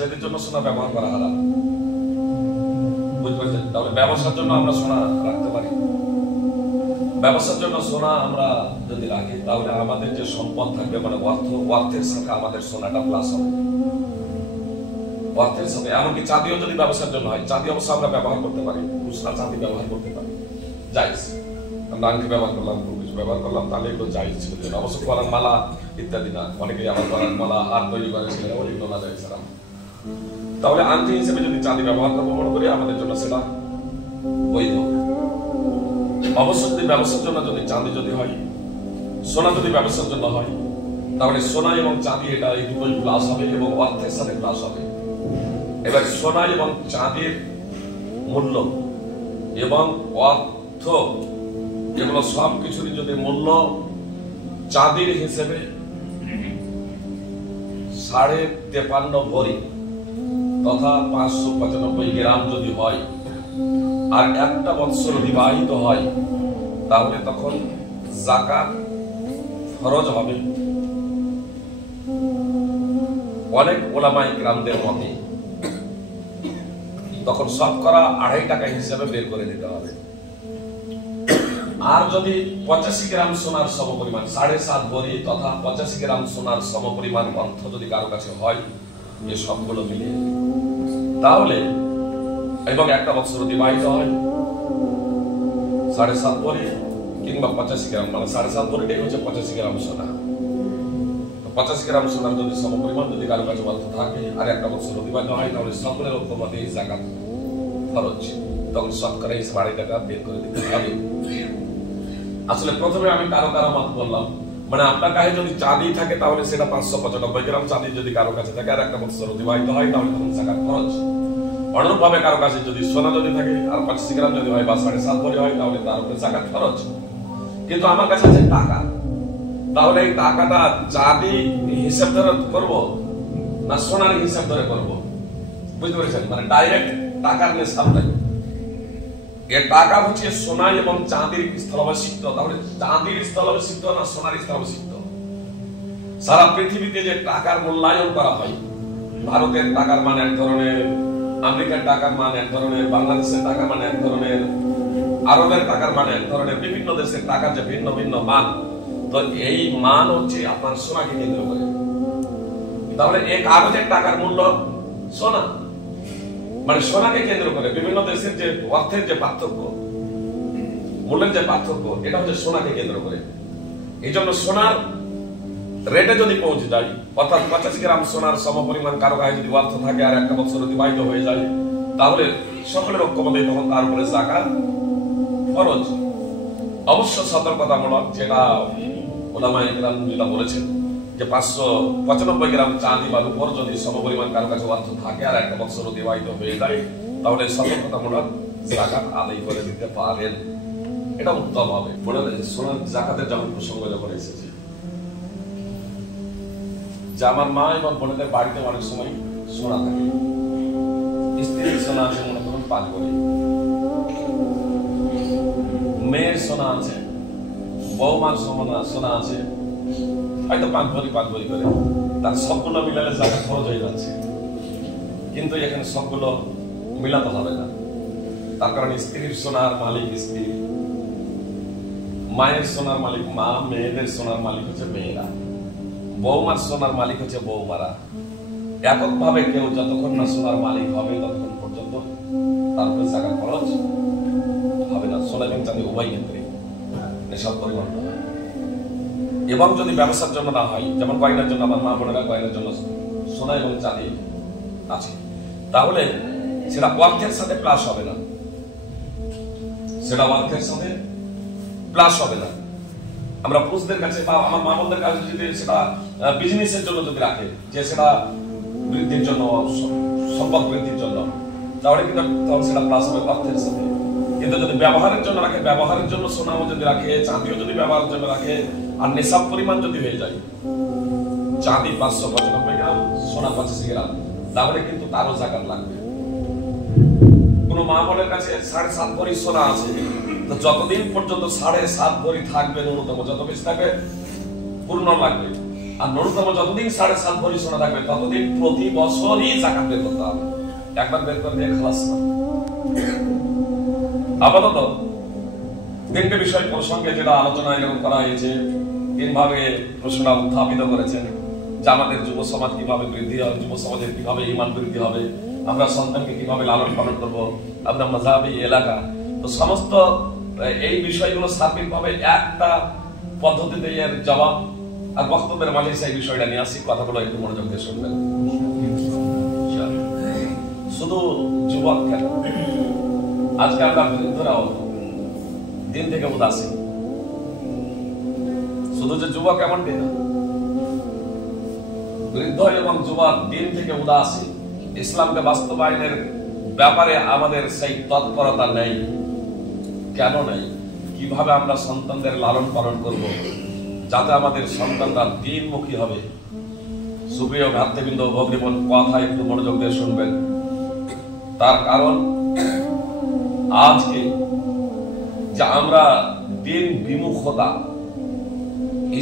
ছেলেদের জন্য সোনা ব্যবহার করা হারাম, বুঝতে পারছেন? তাহলে ব্যবসার জন্য আমরা সোনা রাখতে পারি। ব্যবসার জন্য সোনা আমরা যদি রাখি তাহলে আমাদের যে সম্পদ থাকবে, মানে অর্থের সাথে আমাদের সোনাটা প্লাস হবে, অর্থের সাথে। এমনকি চাঁদিও যদি ব্যবসার জন্য হয়, চাঁদি অবশ্য আমরা ব্যবহার করতে পারি, খুচরা চাঁদি ব্যবহার করতে পারি, জায়েজ। আমরা আংটি ব্যবহার করলাম, কিছু ব্যবহার করলাম, তাহলে এগুলো জায়েজ ছিল। অবশ্য গলার মালা ইত্যাদি না, অনেকেই আবার গলার মালা হাত তৈরি করে ছেলেরা, ওইগুলো না জায়েজ হারাম। তাহলে আংটি হিসেবে যদি চাঁদি ব্যবহার করবো মনে করি, আমাদের জন্য সেটা বৈধ। অবশ্য যদি ব্যবসার জন্য যদি চাঁদি যদি হয়, সোনা যদি ব্যবসার জন্য হয়, তাহলে সোনা এবং চাঁদি এটা এই দুটোই প্লাস হবে এবং অর্থের সাথে প্লাস হবে। এবার সোনা এবং চাঁদির মূল্য এবং অর্থ এগুলো সব কিছুরই যদি মূল্য চাঁদির হিসেবে 53.5 ভরি তথা 595 গ্রাম যদি হয়, আর একটা বৎসর বিবাহিত হয়, তাহলে তখন যাকাত ফরজ হবে অনেক ওলামায়ে কিরামদের মতে। তখন শতকরা 2.5 টাকা হিসেবে বের করে দিতে হবে। আর যদি 85 গ্রাম সোনার সমপরিমাণ 7.5 ভরি তথা 85 গ্রাম সোনার সমপরিমাণ অর্থ যদি কারো কাছে হয়, এই সবগুলো মিলিয়ে, তাহলে এবং একটা বছর অতিবাহিত হয় 7.5 ভরি কিংবা 85 গ্রাম, মানে 7.5 ভরিটাই হচ্ছে 85 গ্রাম সোনা। 85 গ্রাম সোনার যদি সমপরিমাণ যদি কারো কাছে অর্থ থাকে আর একটা বছর অতিবাহিত হয়, তাহলে সকলের ঐক্যমতে যাকাত ফরজ। তখন শতকরা হিসেবে 2.5 টাকা বের করে দিতে হবে। আসলে প্রথমে আমি কারো মত বললাম, মানে আপনার কাছে যদি চাঁদি থাকে তাহলে সেটা 595 গ্রাম চাঁদি যদি কারো কাছে থাকে আর একটা বছর অতিবাহিত হয়, তাহলে তখন যাকাত ফরজ। অনুরূপভাবে কারো কাছে যদি সোনা যদি থাকে আর 85 গ্রাম যদি হয় বা 7.5 ভরি হয়, তাহলে তার উপরে যাকাত ফরজ। কিন্তু আমার কাছে আছে টাকা, তাহলে এই টাকাটা চাঁদি হিসাব ধরে করব না সোনার হিসাব ধরে করব? বুঝতে পেরেছেন? মানে ডাইরেক্ট টাকার নিসাব নাই। এর টাকা হচ্ছে সোনা এবং চাঁদির স্থলাভিষিক্ত, তাহলে চাঁদির স্থলাভিষিক্ত না সোনার স্থলাভিষিক্ত? সারা পৃথিবীতে যে টাকার মূল্যায়ন করা হয়, ভারতের টাকার মান এক ধরনের, আমেরিকার টাকার মান এক ধরনের, বাংলাদেশের টাকার মান এক ধরনের, আরবের টাকার মান এক ধরনের, বিভিন্ন দেশের টাকার যে ভিন্ন ভিন্ন মান, তো এই মান হচ্ছে আপনার সোনাকে কেন্দ্র করে। তাহলে এই কাগজের টাকার মূল্য সোনা, মানে সোনাকে কেন্দ্র করে বিভিন্ন দেশের যে অর্থের যে পার্থক্য, মূল্যের যে পার্থক্য, এটা হচ্ছে সোনাকে কেন্দ্র করে। এই জন্য সোনার রেটে যদি পৌঁছে যায়, অর্থাৎ 85 গ্রাম সোনার সমপরিমাণ কারো গায়ে যদি অর্থ থাকে আর একটা বছর অতিবাহিত হয়ে যায়, তাহলে সকলের ঐক্যমতে তখন তার উপরে যাকাত ফরজ। অবশ্য সতর্কতামূলক, যেটা ওলামায়ে কিরাম যেটা বলেছেন যে 595 গ্রাম চাঁদি বা রূপোর যদি সমপরিমাণ কারো কাছে অর্থ থাকে আর একটা বছর অতিবাহিত হয়ে যায়, তাহলে সতর্কতামূলক যাকাত আদায় করে দিতে পারেন, এটা উত্তম হবে। সোনার যাকাতের যখন প্রসঙ্গ যখন এসেছে, যে আমার মা এবং বোনেদের বাড়িতে অনেক সময় সোনা থাকে, স্ত্রীর সোনা আছে মনে করুন 5 ভরি, মেয়ের সোনা আছে, বৌমার সোনা আছে হয়তো 5 ভরি করে, তার সবগুলো মিলালে যাকাত খরচ হয়ে যাচ্ছে। কিন্তু এখানে সবগুলো মিলাতে হবে না, তার কারণ স্ত্রীর সোনার মালিক স্ত্রী, মায়ের সোনার মালিক মা, মেয়েদের সোনার মালিক হচ্ছে মেয়েরা, বৌমার সোনার মালিক হচ্ছে বৌমারা। এককভাবে কেউ যতক্ষণ না সোনার মালিক হবে ততক্ষণ পর্যন্ত তার উপরে যাকাত খরচ হবে না। সোনা এবং চাঁদি উভয় ক্ষেত্রে এসব পরিমাণ। এবং যদি ব্যবসার জন্য না হয়, যেমন গয়নার জন্য আমার মা বোনেরা গয়নার জন্য সোনা এবং চাঁদি আছে, তাহলে সেটা অর্থের সাথে প্লাস হবে না, সেটা অর্থের সাথে প্লাস হবে না। আমরা পুরুষদের কাছে বা আমার মা বোনদের কাছে যদি সেটা বিজনেসের জন্য যদি রাখে, যে সেটা বৃদ্ধির জন্য, সম্পদ বৃদ্ধির জন্য, তাহলে কিন্তু তখন সেটা প্লাস হবে অর্থের সাথে। কিন্তু যদি ব্যবহারের জন্য রাখে, ব্যবহারের জন্য সোনাও যদি রাখে, চাঁদিও যদি ব্যবহারের জন্য রাখে, আর নিসাব পরিমাণ যদি হয়ে যায় চাঁদি 595 গ্রাম, সোনা 85 গ্রাম, তাহলে কিন্তু তারও যাকাত লাগবে। কোন মা বোনের কাছে 7.5 ভরি সোনা আছে, তো যতদিন পর্যন্ত 7.5 ভরি থাকবে ন্যূনতম, যত বেশি থাকবে পূর্ণ লাগবে, আর ন্যূনতম যতদিন 7.5 ভরি সোনা থাকবে ততদিন প্রতি বছরই যাকাত বের করতে হবে। একবার বের করে দিয়ে খালাস না। আপাতত তিনটে বিষয় প্রসঙ্গে যেটা আলোচনা এরকম করা হয়েছে, তিনভাবে প্রশ্নটা উত্থাপিত করেছেন যে আমাদের যুব সমাজ কিভাবে বৃদ্ধি হবে, যুব সমাজের কিভাবে ঈমান বৃদ্ধি হবে, আমরা সন্তানকে কিভাবে লালন পালন করবো, আমরা মাযহাবি এলাকা, তো সমস্ত এই বিষয়গুলো সার্বিকভাবে একটা পদ্ধতিতে এর জবাব আর বক্তব্যের মাঝে সেই বিষয়টা নিয়ে আসি। কথাগুলো একটু মনোযোগ দিয়ে শুনবেন। শুধু যুবক কেন, আজকে আমরা বৃদ্ধরাও দিন থেকে উদাসীন। শুধু যে যুবক এমনটি না, বৃদ্ধ এবং যুবক দিন থেকে উদাসীন। ইসলামকে বাস্তবায়নের ব্যাপারে আমাদের সেই তৎপরতা নেই। কেন নেই? কিভাবে আমরা সন্তানদের লালন পালন করব যাতে আমাদের সন্তানরা দিনমুখী হবে? সুপ্রিয় ভ্রাতৃবৃন্দ, ভগ্নীগণ, কথা একটু মনোযোগ দিয়ে শুনবেন। তার কারণ আজকে যে আমরা দিন বিমুখতা,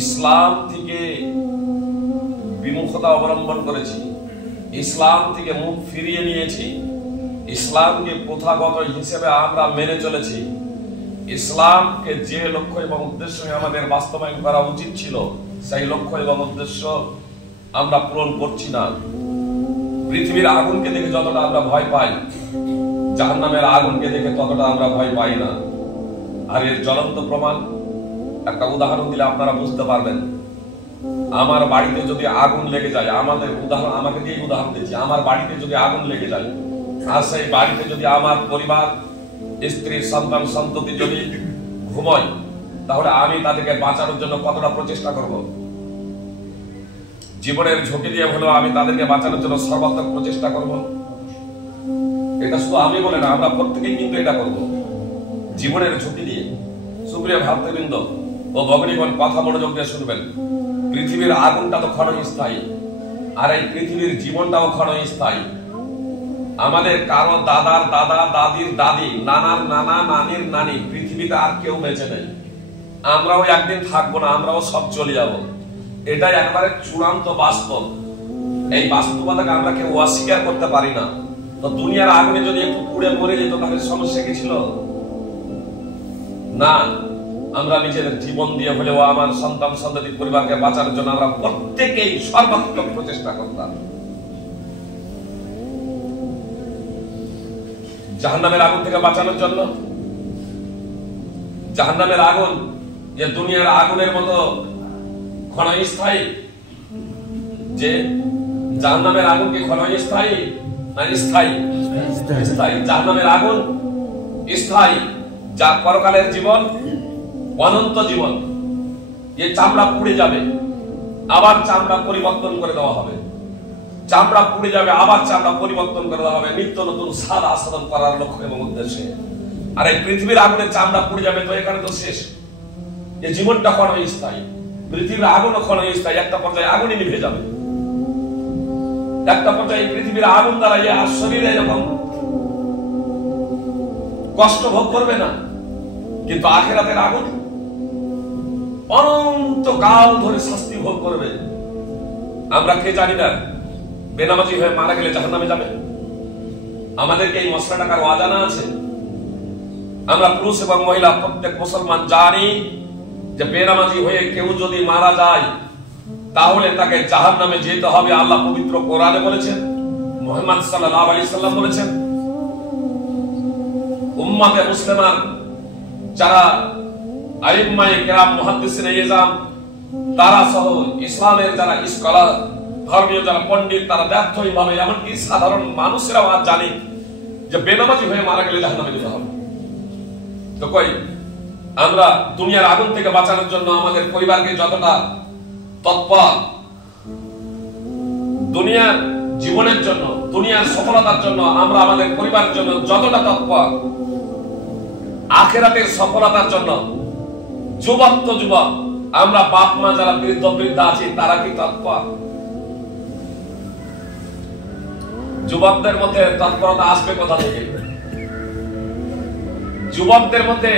ইসলাম থেকে বিমুখতা অবলম্বন করেছি, ইসলাম থেকে মুখ ফিরিয়ে নিয়েছি, ইসলামকে প্রথাগত হিসেবে আমরা মেনে চলেছি। ইসলামকে যে লক্ষ্য এবং উদ্দেশ্য আমাদের বাস্তবায়ন করা উচিত ছিল সেই লক্ষ্য এবং উদ্দেশ্য আমরা পূরণ করছি না। পৃথিবীর আগুনকে দেখে যতটা আমরা ভয় পাই, জাহান্নামের আগুনকে দেখে ততটা আমরা ভয় পাই না। আর এর জ্বলন্ত প্রমাণ একটা উদাহরণ দিলে আপনারা বুঝতে পারবেন। আমার বাড়িতে যদি আগুন লেগে যায়, আমাকে দিয়ে উদাহরণ দিচ্ছি, আমার বাড়িতে যদি আগুন লেগে যায় আর সেই বাড়িতে যদি আমার পরিবার, স্ত্রী, সন্তান, সন্ততি যদি ঘুমায়, তাহলে আমি তাদেরকে বাঁচানোর জন্য কতটা প্রচেষ্টা করব? জীবনের ঝুঁকি দিয়ে হলেও আমি তাদেরকে বাঁচানোর জন্য সর্বাত্মক প্রচেষ্টা করব। এটা শুধু আমি বলে না, আমরা প্রত্যেকেই কিন্তু এটা করব, জীবনের ঝুঁকি দিয়ে। সুপ্রিয় ভ্রাতৃবৃন্দ ও ভগ্নীগণ, কথা মনোযোগ দিয়ে শুনবেন। পৃথিবীর আগুনটা তো ক্ষণস্থায়ী, আর এই পৃথিবীর জীবনটাও ক্ষণস্থায়ী। আমাদের কারো দাদার দাদা, দাদির দাদি, নানার নানা, নানির নানি, পৃথিবীতে আর কেউ বেঁচে নেই। আমরাও একদিন থাকবো না, আমরাও সব চলে যাব। এটাই একেবারে চূড়ান্ত বাস্তব। এই বাস্তবতাকে আমরা কেউ অস্বীকার করতে পারি না। তো দুনিয়ার আগুনে যদি একটু পুড়ে মরে যেত তাহলে সমস্যা কি ছিল? না, আমরা নিজেদের জীবন দিয়ে হলেও আমার সন্তান, সন্ততি, পরিবারকে বাঁচানোর জন্য আমরা প্রত্যেকেই সর্বাত্মক প্রচেষ্টা করতাম। জাহান্নামের আগুন থেকে বাঁচানোর জন্য, জাহান্নামের আগুন যে দুনিয়ার আগুনের মতো ক্ষণস্থায়ী, যে জাহান্নামের আগুন কি ক্ষণস্থায়ী না স্থায়ী? স্থায়ী। জাহান্নামের আগুন স্থায়ী, যা পরকালের জীবন, অনন্ত জীবন। যে চামড়া পুড়ে যাবে, আবার চামড়া পরিবর্তন করে দেওয়া হবে, চামড়া পুড়ে যাবে, আবার চামড়া পরিবর্তন করে দেওয়া হবে, নিত্য নতুন স্বাদ আস্বাদন করার লক্ষ্য এবং উদ্দেশ্যে। আর এই পৃথিবীর আগুনে চামড়া পুড়ে যাবে, তো এখানে তো শেষ। এই জীবনটা ক্ষণস্থায়ী, পৃথিবীর আগুনও ক্ষণস্থায়ী। একটা পর্যায়ে আগুনই নিভে যাবে, একটা পর্যায়ে পৃথিবীর আগুন দ্বারা শরীরে এরকম কষ্ট ভোগ করবে না। কিন্তু আখিরাতের আগুন অনন্তকাল ধরে শাস্তি ভোগ করবে। আমরা কে জানি না বেনামাজি হয়ে মারা গেলে জাহান্নামে যাবে? আমাদেরকে এই মশলা টাকার অজানা আছে? আমরা পুরুষ এবং মহিলা প্রত্যেক মুসলমান জানি যে বেনামাজি হয়ে কেউ যদি মারা যায় তাহলে তাকে জাহান্নামে যেতে হবে। আল্লাহ পবিত্র কোরআনে বলেছেন, মুহাম্মদ সাল্লাল্লাহু আলাইহি সাল্লাম বলেছেন। উম্মাতে মুসলিমান যারা আইম্মায়ে কেরাম, মুহাদ্দিসিনে ইজাম, তারা সহ ইসলামের যারা স্কলার, ধর্মীয় যারা পণ্ডিত, তারা ব্যর্থভাবে, এমনকি সাধারণ মানুষেরাও আজ জানে যে বেনামাজি হয়ে মারা গেলে জাহান্নামে যেতে হবে। তো কই আমরা দুনিয়ার আগুন থেকে বাঁচানোর জন্য আমাদের পরিবারকে যতটা তৎপর, দুনিয়ার জীবনের জন্য, দুনিয়ার সফলতার জন্য আমরা আমাদের পরিবারের জন্য যতটা তৎপর, আখিরাতের সফলতার জন্য যুবক তো যুবক, আমরা বাপ মা যারা বৃদ্ধ বৃদ্ধা আছি তারা কি তৎপর? যুবকদের মধ্যে তৎপরতা আসবে কোথা থেকে? যুবকদের মধ্যে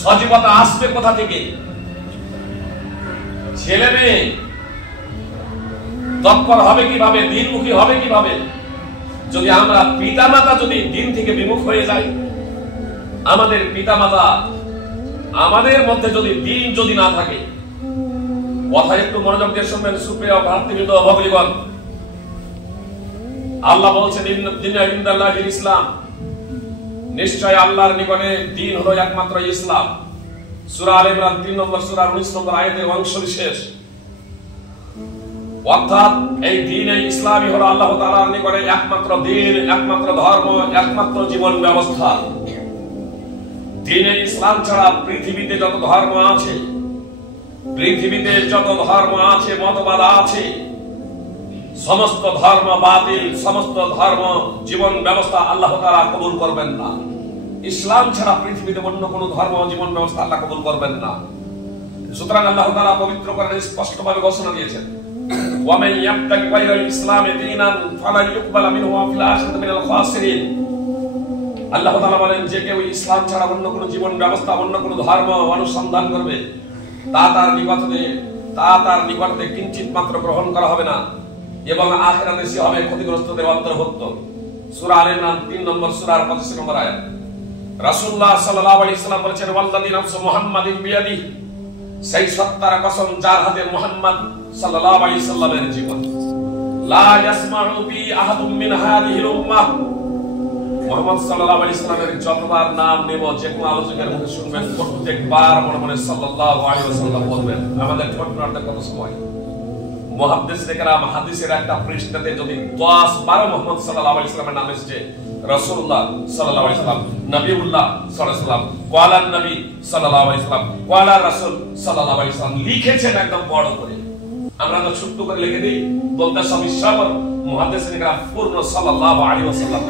সজীবতা আসবে কোথা থেকে? ছেলে মেয়ে তৎপর হবে কিভাবে, দিনমুখী হবে কিভাবে? যদি আমরা পিতামাতা যদি দিন থেকে বিমুখ হয়ে যাই, আমাদের পিতামাতা আমাদের মধ্যে যদি দিন যদি না থাকে, কথা একটু মনোযোগ দিয়ে শুনবেন সুপ্রিয় ভাতৃবৃন্দ ও ভগ্নীগণ। আল্লাহ বলছেন ইন্দাল্লাহিল ইসলাম, নিশ্চয় আল্লাহর নিকটে দিন হলো একমাত্র ইসলাম। সূরা আলে ইমরান 3 নম্বর সূরার 19 নম্বর আয়াতের অংশ বিশেষ। অর্থাৎ এই দিন, এই ইসলামই হলো আল্লাহ তাআলার নিকটে একমাত্র দিন, একমাত্র ধর্ম, একমাত্র জীবন ব্যবস্থা। দিনে ইসলাম ছাড়া পৃথিবীতে যত ধর্ম আছে, পৃথিবীতে যত ধর্ম আছে, মতবাদ আছে, সমস্ত ধর্ম বাতিল, সমস্ত ধর্ম জীবন ব্যবস্থা আল্লাহ তাআলা কবুল করবেন না। ইসলাম ছাড়া পৃথিবীতে অন্য কোন ধর্ম জীবন ব্যবস্থা আল্লাহ কবুল করবেন না। সুতরাং আল্লাহ তাআলা পবিত্র কোরআনে স্পষ্টভাবে ঘোষণা দিয়েছেন, ওয়া মান ইয়াবতাগি গায়রাল ইসলামি দীনান ফালান ইউকবালা মিনহু ওয়া ফিল আখিরাতি মিনাল খাসিরিন। আল্লাহ তাআলা বলেন, যে কেউ ইসলাম ছাড়া অন্য কোন জীবন ব্যবস্থা, অন্য কোন ধর্ম অনুসন্ধান করবে, তা তার নিকটে কিঞ্চিত মাত্র গ্রহণ করা হবে না এবং আখিরাতে সে হবে ক্ষতিগ্রস্তদের অন্তর্ভুক্ত। সূরা আলে ইমরান 3 নম্বর সূরার 25 নম্বর আয়াত। রাসূলুল্লাহ সাল্লাল্লাহু আলাইহি সাল্লাম বলেছেন, ওয়াল্লাযী নাফসু মুহাম্মাদিন বিয়াদিহি, সেই সত্তার কসম যার হাতে মুহাম্মদ সাল্লাল্লাহু আলাইহি সাল্লামের জীবন, লা ইয়াসমাউ বি আহাদুম মিন হাযিহিল উম্মাহ, মুহাম্মদ সাল্লাল্লাহু আলাইহি সাল্লামের যতবার নাম নেব, যে কোন আলোচকের মুখে শুনবেন, প্রত্যেকবার মনে মনে সাল্লাল্লাহু আলাইহি ওয়াসাল্লাম বলবেন। আমাদের ঠোঁটনাতে কত সময় মুহাদ্দিসিনে কেরাম হাদিসের একটা পৃষ্ঠাতে যদি 10-12 মুহাম্মদ সাল্লাল্লাহু আলাইহি সাল্লামের নাম এসেছে, রাসূলুল্লাহ সাল্লাল্লাহু আলাইহি সাল্লাম, নবিউল্লাহ সাল্লাল্লাহু আলাইহি সাল্লাম, ওয়ালান নবী সাল্লাল্লাহু আলাইহি সাল্লাম, ওয়ালা রাসূল সাল্লাল্লাহু আলাইহি সাল্লাম লিখেছেন একদম বড় করে। আমরা তো ছোট্ট করে লিখে দিই, বলতে সব ইচ্ছা মুহাদ্দিসিনে কেরাম পূর্ণ সাল্লাল্লাহু আলাইহি ওয়াসাল্লাম।